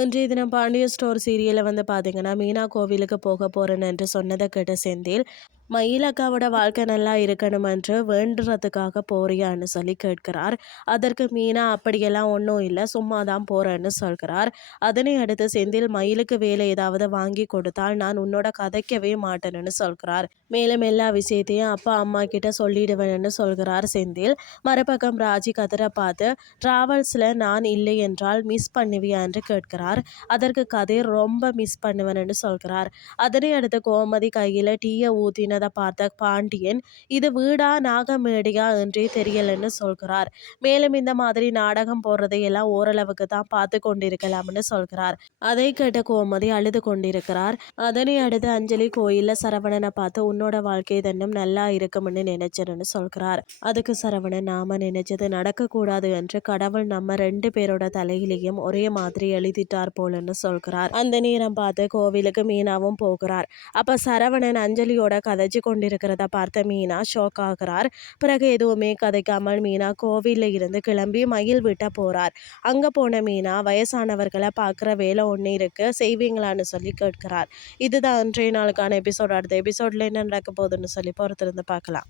இன்றைய தினம் பாண்டிய ஸ்டோர் சீரியலில் வந்து பார்த்தீங்கன்னா மீனா கோவிலுக்கு போக போகிறேன்னு என்று சொன்னதை கேட்ட செந்தில் மயில் அக்காவோட வாழ்க்கை நல்லா இருக்கணும் என்று வேண்டுறதுக்காக போறியான்னு சொல்லி கேட்கிறார். அதற்கு மீனா அப்படியெல்லாம் ஒன்றும் இல்லை சும்மா தான் போகிறேன்னு சொல்கிறார். அதனை அடுத்து செந்தில் மயிலுக்கு வேலை ஏதாவது வாங்கி கொடுத்தால் நான் உன்னோட கதைக்கவே மாட்டேன்னு சொல்கிறார். மேலும் எல்லா விஷயத்தையும் அப்பா அம்மா கிட்ட சொல்லிடுவேன்னு சொல்கிறார் செந்தில். மறுபக்கம் ராஜி கதிரை பார்த்து டிராவல்ஸில் நான் இல்லை என்றால் மிஸ் பண்ணுவியா? என்று கேட்கிறார். அதற்கு கதிர் ரொம்ப மிஸ் பண்ணுவேன்னு சொல்கிறார். அதனை அடுத்து கோமதி கையில் டீயை ஊற்றினதை பார்த்த பாண்டியன் இது வீடா நாகமேடியா என்றே தெரியலன்னு சொல்கிறார். மேலும் இந்த மாதிரி நாடகம் போடுறதையெல்லாம் ஓரளவுக்கு தான் பார்த்து கொண்டிருக்கலாம்னு சொல்கிறார். அதை கேட்ட கோமதி அழுது கொண்டிருக்கிறார். அதனை அடுத்து அஞ்சலி கோயிலில் சரவணனை பார்த்து உன்னோட வாழ்க்கை தன்னும் நல்லா இருக்கும்னு நினைச்சேன்னு சொல்கிறார். அதுக்கு சரவணன் நாம நினைச்சது நடக்கக்கூடாது என்று கடவுள் நம்ம ரெண்டு பேரோட தலையிலையும் ஒரே மாதிரி எழுதிட்டார் போலன்னு சொல்கிறார். அந்த நேரம் பார்த்து கோவிலுக்கு மீனாவும் போகிறார். அப்ப சரவணன் அஞ்சலியோட கதைச்சு கொண்டிருக்கிறத பார்த்த மீனா ஷாக் ஆகிறார். பிறகு எதுவுமே கதைக்காமல் மீனா கோவிலில் இருந்து கிளம்பி மயில் விட்ட போறார். அங்க போன மீனா வயசானவர்களை பார்க்குற வேலை ஒன்று இருக்கு செய்வீங்களான்னு சொல்லி கேட்கிறார். இதுதான் அன்றைய நாளுக்கான எபிசோட் அடுத்த எபிசோட்ல என்ன நடக்க போகுதுன்னு சொல்லி பொறுத்திருந்து பார்க்கலாம்.